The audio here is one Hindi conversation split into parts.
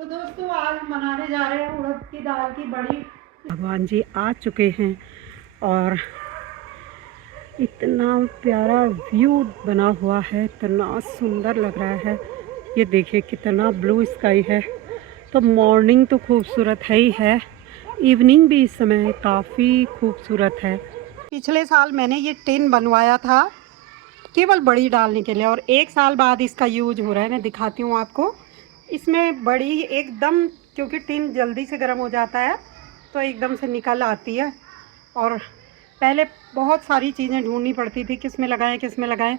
तो दोस्तों आज हम बनाने जा रहे हैं उड़द की दाल की बड़ी। भगवान जी आ चुके हैं और इतना प्यारा व्यू बना हुआ है, इतना सुंदर लग रहा है। ये देखिए कितना ब्लू स्काई है। तो मॉर्निंग तो खूबसूरत है ही है, इवनिंग भी इस समय काफ़ी खूबसूरत है। पिछले साल मैंने ये टिन बनवाया था केवल बड़ी डालने के लिए और 1 साल बाद इसका यूज हो रहा है। मैं दिखाती हूँ आपको। इसमें बड़ी एकदम, क्योंकि टिन जल्दी से गर्म हो जाता है तो एकदम से निकल आती है। और पहले बहुत सारी चीज़ें ढूंढनी पड़ती थी, किस में लगाएं।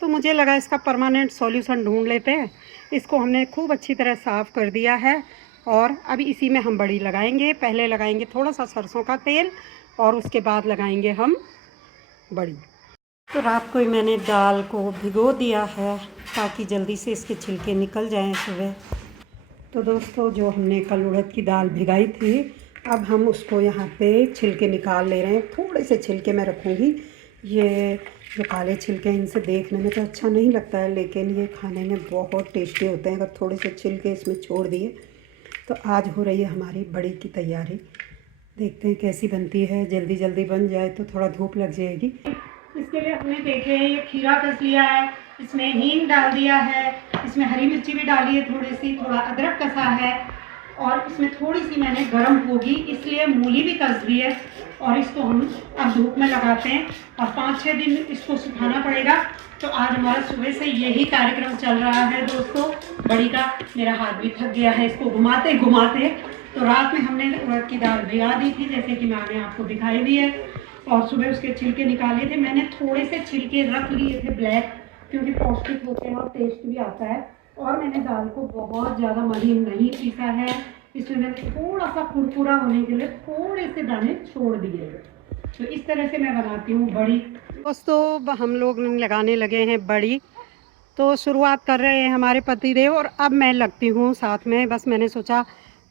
तो मुझे लगा इसका परमानेंट सॉल्यूशन ढूंढ लेते हैं। इसको हमने खूब अच्छी तरह साफ़ कर दिया है और अभी इसी में हम बड़ी लगाएंगे। पहले लगाएंगे थोड़ा सा सरसों का तेल और उसके बाद लगाएंगे हम बड़ी। तो रात को ही मैंने दाल को भिगो दिया है ताकि जल्दी से इसके छिलके निकल जाएं सुबह। तो दोस्तों जो हमने कल उड़द की दाल भिगाई थी, अब हम उसको यहाँ पे छिलके निकाल ले रहे हैं। थोड़े से छिलके मैं रखूँगी। ये जो काले छिलके हैं इनसे देखने में तो अच्छा नहीं लगता है, लेकिन ये खाने में बहुत टेस्टी होते हैं अगर थोड़े से छिलके इसमें छोड़ दिए। तो आज हो रही है हमारी बड़ी की तैयारी। देखते हैं कैसी बनती है। जल्दी जल्दी बन जाए तो थोड़ा धूप लग जाएगी। इसके लिए हमने देखे ये खीरा कस लिया है, इसमें हींग डाल दिया है, इसमें हरी मिर्ची भी डाली है थोड़ी सी, थोड़ा अदरक कसा है और इसमें थोड़ी सी मैंने गर्म होगी इसलिए मूली भी कस दी है। और इसको हम अब धूप में लगाते हैं और 5-6 दिन इसको सुखाना पड़ेगा। तो आज हमारा सुबह से यही कार्यक्रम चल रहा है दोस्तों बड़ी का। मेरा हाथ भी थक गया है इसको घुमाते घुमाते। तो रात में हमने उड़द की दाल भिगा दी थी जैसे कि मैंने आपको दिखाई भी है और सुबह उसके छिलके निकाले थे। मैंने थोड़े से छिलके रख लिए थे ब्लैक, क्योंकि पौष्टिक होते हैं और टेस्ट भी आता है। और मैंने दाल को बहुत ज़्यादा महीन नहीं पीसा है, इसलिए मैंने थोड़ा सा कुरकुरा होने के लिए थोड़े से दाने छोड़ दिए। तो इस तरह से मैं बनाती हूँ बड़ी। दोस्तों हम लोग लगाने लगे हैं बड़ी। तो शुरुआत कर रहे हैं हमारे पतिदेव और अब मैं लगती हूँ साथ में। बस मैंने सोचा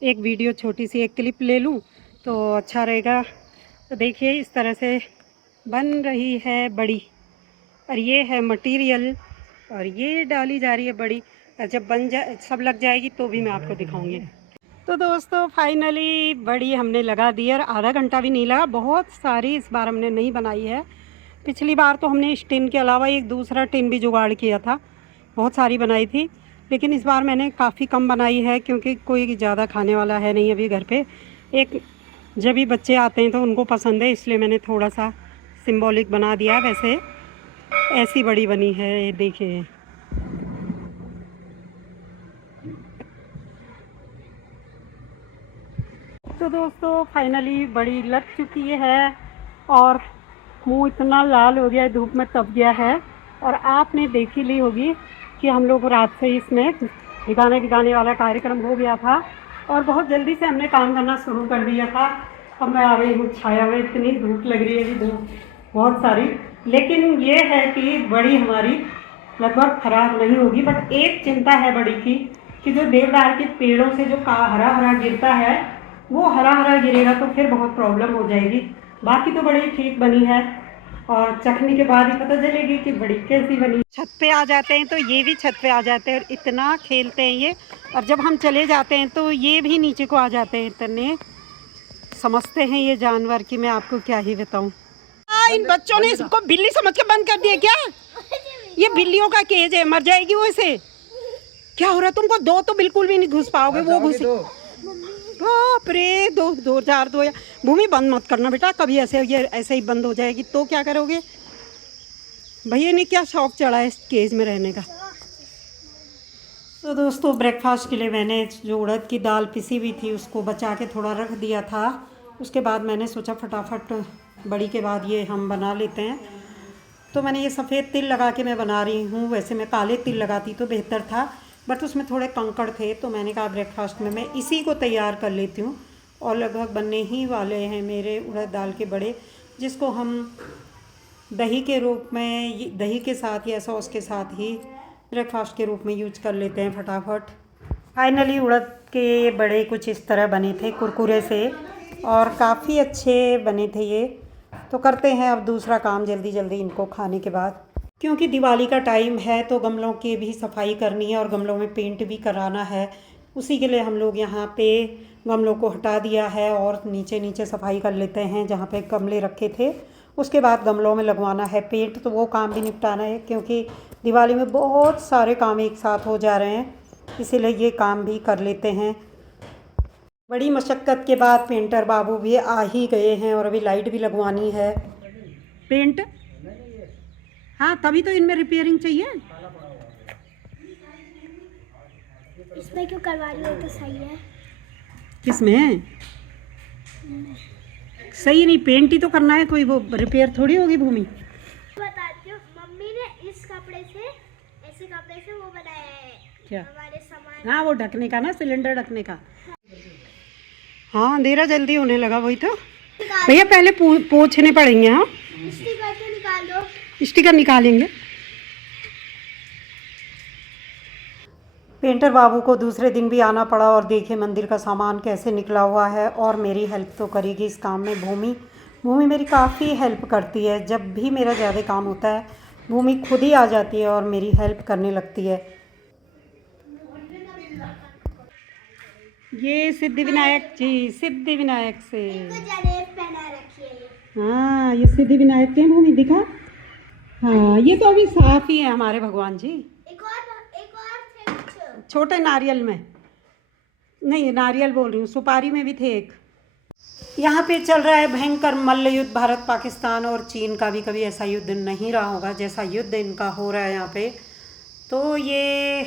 एक वीडियो छोटी सी एक क्लिप ले लूँ तो अच्छा रहेगा। तो देखिए इस तरह से बन रही है बड़ी और ये है मटेरियल और ये डाली जा रही है बड़ी। और जब बन जाए सब लग जाएगी तो भी मैं आपको दिखाऊंगी। तो दोस्तों फाइनली बड़ी हमने लगा दी और आधा घंटा भी नहीं लगा। बहुत सारी इस बार हमने नहीं बनाई है। पिछली बार तो हमने इस टिन के अलावा एक दूसरा टिन भी जुगाड़ किया था, बहुत सारी बनाई थी। लेकिन इस बार मैंने काफ़ी कम बनाई है क्योंकि कोई ज़्यादा खाने वाला है नहीं अभी घर पे। एक जब भी बच्चे आते हैं तो उनको पसंद है, इसलिए मैंने थोड़ा सा सिंबॉलिक बना दिया। वैसे ऐसी बड़ी बनी है, ये देखिए। तो दोस्तों फाइनली बड़ी लग चुकी है और मुंह इतना लाल हो गया है, धूप में तप गया है। और आपने देख ही ली होगी कि हम लोग रात से इसमें भिगाने वाला कार्यक्रम हो गया था और बहुत जल्दी से हमने काम करना शुरू कर दिया था। अब मैं आ गई हूँ छाया में, इतनी धूप लग रही है अभी, धूप बहुत सारी। लेकिन ये है कि बड़ी हमारी लगभग ख़राब नहीं होगी। बट एक चिंता है बड़ी की कि जो देवदार के पेड़ों से जो हरा हरा गिरता है वो हरा हरा गिरेगा तो फिर बहुत प्रॉब्लम हो जाएगी। बाकी तो बड़ी ठीक बनी है और चखने के बाद ही पता चलेगी कि बड़ी कैसी बनी। छत पे आ जाते हैं तो ये भी छत पे आ जाते हैं और इतना खेलते हैं ये। और जब हम चले जाते हैं तो ये भी नीचे को आ जाते हैं। इतने समझते हैं ये जानवर कि मैं आपको क्या ही बताऊं। इन बच्चों ने इसको बिल्ली समझ के बंद कर दिया क्या? ये बिल्लियों का केज है, मर जाएगी वो इसे। क्या हो रहा है तुमको? दो तो बिल्कुल भी नहीं घुस पाओगे, वो घुस। बाप रे, दो चार दो। भूमि बंद मत करना बेटा, कभी ऐसे ये ऐसे ही बंद हो जाएगी तो क्या करोगे? भैया ने क्या शौक चढ़ा है इस केज में रहने का। तो दोस्तों ब्रेकफास्ट के लिए मैंने जो उड़द की दाल पिसी हुई थी उसको बचा के थोड़ा रख दिया था। उसके बाद मैंने सोचा फटाफट बड़ी के बाद ये हम बना लेते हैं। तो मैंने ये सफ़ेद तिल लगा के मैं बना रही हूँ। वैसे मैं काले तिल लगाती तो बेहतर था, बट उसमें थोड़े कंकड़ थे तो मैंने कहा ब्रेकफास्ट में मैं इसी को तैयार कर लेती हूँ। और लगभग बनने ही वाले हैं मेरे उड़द दाल के बड़े, जिसको हम दही के रूप में, दही के साथ या सॉस के साथ ही ब्रेकफास्ट के रूप में यूज कर लेते हैं फटाफट। फाइनली उड़द के ये बड़े कुछ इस तरह बने थे कुरकुरे से और काफ़ी अच्छे बने थे ये। तो करते हैं अब दूसरा काम जल्दी जल्दी इनको खाने के बाद, क्योंकि दिवाली का टाइम है तो गमलों की भी सफाई करनी है और गमलों में पेंट भी कराना है। उसी के लिए हम लोग यहाँ पे गमलों को हटा दिया है और नीचे नीचे सफाई कर लेते हैं जहाँ पे गमले रखे थे। उसके बाद गमलों में लगवाना है पेंट, तो वो काम भी निपटाना है क्योंकि दिवाली में बहुत सारे काम एक साथ हो जा रहे हैं, इसीलिए ये काम भी कर लेते हैं। बड़ी मशक्क़त के बाद पेंटर बाबू भी आ ही गए हैं और अभी लाइट भी लगवानी है। पेंट हाँ, तभी तो इनमें रिपेयरिंग चाहिए। इसमें क्यों करवा रही हो, तो सही है। किसमें सही नहीं, पेंट ही तो करना है, कोई वो रिपेयर थोड़ी होगी भूमि। बताती हूँ, मम्मी ने इस कपड़े से, ऐसे कपड़े से वो बनाया है क्या? हमारे सामान। हाँ, वो ढकने का ना, सिलेंडर ढकने का। हाँ, अंधेरा जल्दी होने लगा, वही तो भैया पहले पोंछने पड़ेंगे। हाँ, स्टिकर तो निकाल दो। स्टिकर निकालेंगे। पेंटर बाबू को दूसरे दिन भी आना पड़ा और देखे मंदिर का सामान कैसे निकला हुआ है। और मेरी हेल्प तो करेगी इस काम में भूमि मेरी काफ़ी हेल्प करती है। जब भी मेरा ज़्यादा काम होता है भूमि खुद ही आ जाती है और मेरी हेल्प करने लगती है। ये सिद्धिविनायक जी, सिद्धिविनायक से। जनेब पहना रखी है। हाँ, ये सिद्धिविनायक के भूमि दिखा। हाँ, ये तो अभी साफ ही है हमारे भगवान जी। एक और थे कुछ छोटे नारियल में नहीं, नारियल बोल रही हूँ, सुपारी में भी थे एक। यहाँ पे चल रहा है भयंकर मल्ल युद्ध, भारत पाकिस्तान और चीन का भी कभी ऐसा युद्ध नहीं रहा होगा जैसा युद्ध इनका हो रहा है यहाँ पे। तो ये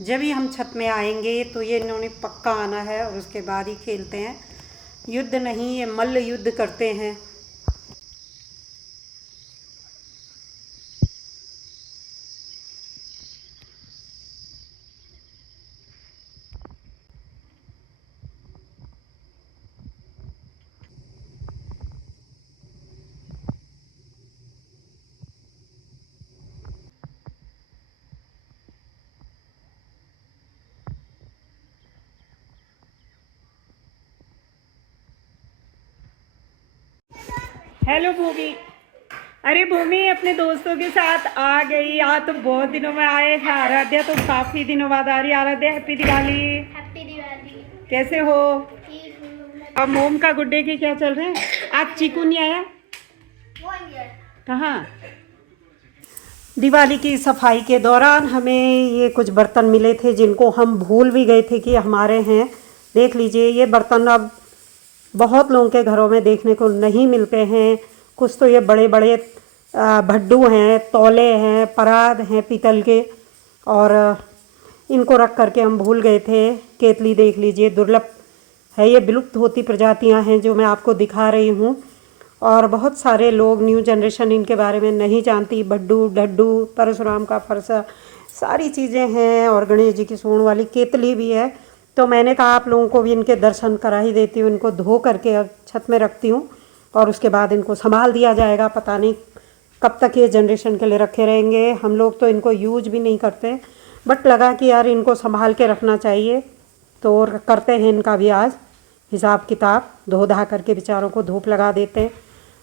जब ही हम छत में आएंगे तो ये इन्होंने पक्का आना है और उसके बाद ही खेलते हैं। युद्ध नहीं, ये मल्ल युद्ध करते हैं। हेलो भूमि। अरे भूमि अपने दोस्तों के साथ आ गई। आज तो बहुत दिनों में आए हैं। आराध्या तो काफ़ी दिनों बाद आ रही। आराध्या हैप्पी दिवाली। हैप्पी दिवाली। कैसे हो? ठीक हूँ। अब मोम का गुड्डे के क्या चल रहे हैं? आज चीकू नहीं आया? कहाँ? दिवाली की सफाई के दौरान हमें ये कुछ बर्तन मिले थे जिनको हम भूल भी गए थे कि हमारे हैं। देख लीजिए, ये बर्तन अब बहुत लोगों के घरों में देखने को नहीं मिलते हैं। कुछ तो ये बड़े बड़े भड्डू हैं, तौले हैं, परात हैं पीतल के, और इनको रख करके हम भूल गए थे। केतली देख लीजिए, दुर्लभ है, ये विलुप्त होती प्रजातियां हैं जो मैं आपको दिखा रही हूँ। और बहुत सारे लोग, न्यू जनरेशन इनके बारे में नहीं जानती। भड्डू, डड्डू, परशुराम का फरसा, सारी चीज़ें हैं। और गणेश जी की सूंड वाली केतली भी है। तो मैंने कहा आप लोगों को भी इनके दर्शन करा ही देती हूँ। इनको धो करके अब छत में रखती हूँ और उसके बाद इनको संभाल दिया जाएगा। पता नहीं कब तक ये जनरेशन के लिए रखे रहेंगे। हम लोग तो इनको यूज भी नहीं करते, बट लगा कि यार इनको संभाल के रखना चाहिए, तो करते हैं इनका भी आज हिसाब किताब। धो धा करके बेचारों को धूप लगा देते हैं।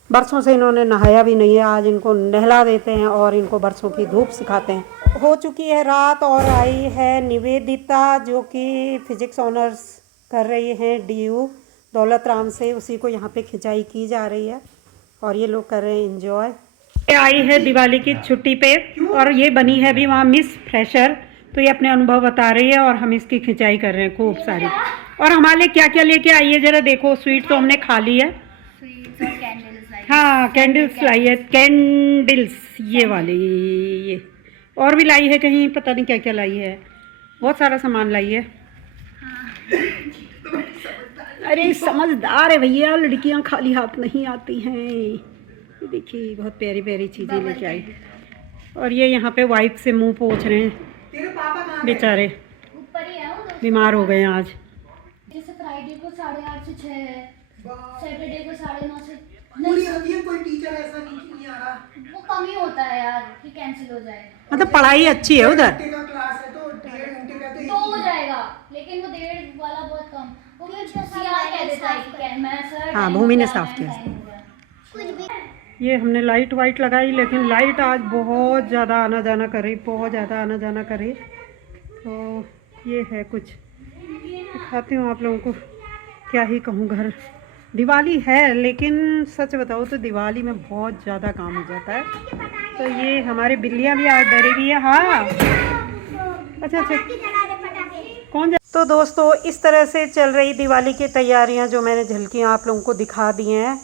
बरसों से इन्होंने नहाया भी नहीं है, आज इनको नहला देते हैं और इनको बरसों की धूप सिखाते हैं। हो चुकी है रात और आई है निवेदिता, जो कि फिजिक्स ऑनर्स कर रही हैं DU दौलत राम से। उसी को यहाँ पे खिंचाई की जा रही है और ये लोग कर रहे हैं एंजॉय। ये आई है दिवाली की छुट्टी पे और ये बनी है भी वहाँ मिस फ्रेशर, तो ये अपने अनुभव बता रही है और हम इसकी खिंचाई कर रहे हैं खूब सारी। और हमारे लिए क्या क्या लेके आई है जरा देखो। स्वीट तो हमने खा ली है। हाँ, कैंडल्स लाई है, कैंडल्स ये वाली। ये और भी लाई है कहीं, पता नहीं क्या क्या लाई है, बहुत सारा सामान लाई है। अरे समझदार है भैया, लड़कियां खाली हाथ नहीं आती हैं। ये देखिए बहुत प्यारी प्यारी चीज़ें लेके आई। और ये यहाँ पे वाइप से मुंह पोंछ रहे हैं बेचारे, बीमार हो गए हैं आज। जैसे फ्राइडे को 8:30 से 6 है, सैटरडे को 9:30 से कोई टीचर ऐसा नहीं आ रहा। वो कम ही होता है यार कि कैंसिल हो जाए। मतलब पढ़ाई अच्छी है उधर। क्लास है तो 1.5 घंटे का तो हो जाएगा, लेकिन वो 1.5 वाला बहुत कम। वो सीआर कह देता है कि मैं सर। हाँ, भूमि ने साफ किया। ये हमने लाइट वाइट लगाई, लेकिन लाइट आज बहुत ज़्यादा आना जाना कर रही, बहुत ज़्यादा आना जाना कर रही। तो ये है कुछ दिखाती हूँ आप लोगों को, क्या ही कहूँ। घर दिवाली है, लेकिन सच बताओ तो दिवाली में बहुत ज़्यादा काम हो जाता है। तो ये हमारे बिल्लियाँ भी आज डरी हुई है। हाँ अच्छा अच्छा, कौन जा। तो दोस्तों इस तरह से चल रही दिवाली की तैयारियां, जो मैंने झलकियां आप लोगों को दिखा दी हैं।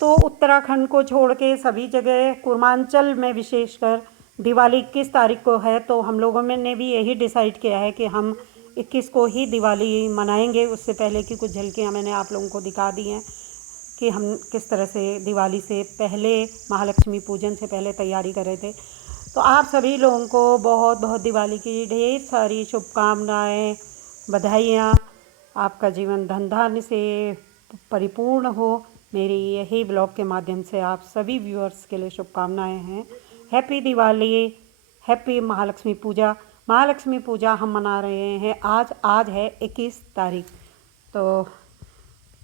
तो उत्तराखंड को छोड़ के सभी जगह, पूर्वांचल में विशेषकर दिवाली 21 तारीख को है। तो हम लोगों ने भी यही डिसाइड किया है कि हम 21 को ही दिवाली मनाएंगे। उससे पहले की कुछ झलकियां मैंने आप लोगों को दिखा दी हैं कि हम किस तरह से दिवाली से पहले, महालक्ष्मी पूजन से पहले तैयारी कर रहे थे। तो आप सभी लोगों को बहुत बहुत दिवाली की ढेर सारी शुभकामनाएं, बधाइयाँ। आपका जीवन धन धान्य से परिपूर्ण हो, मेरी यही ब्लॉग के माध्यम से आप सभी व्यूअर्स के लिए शुभकामनाएं हैं। हैप्पी दिवाली, हैप्पी महालक्ष्मी पूजा। महालक्ष्मी पूजा हम मना रहे हैं आज है 21 तारीख। तो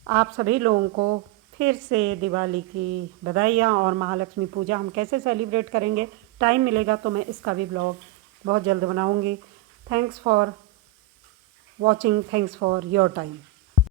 आप सभी लोगों को फिर से दिवाली की बधाइयाँ। और महालक्ष्मी पूजा हम कैसे सेलिब्रेट करेंगे, टाइम मिलेगा तो मैं इसका भी ब्लॉग बहुत जल्द बनाऊंगी। Thanks for watching, thanks for your time.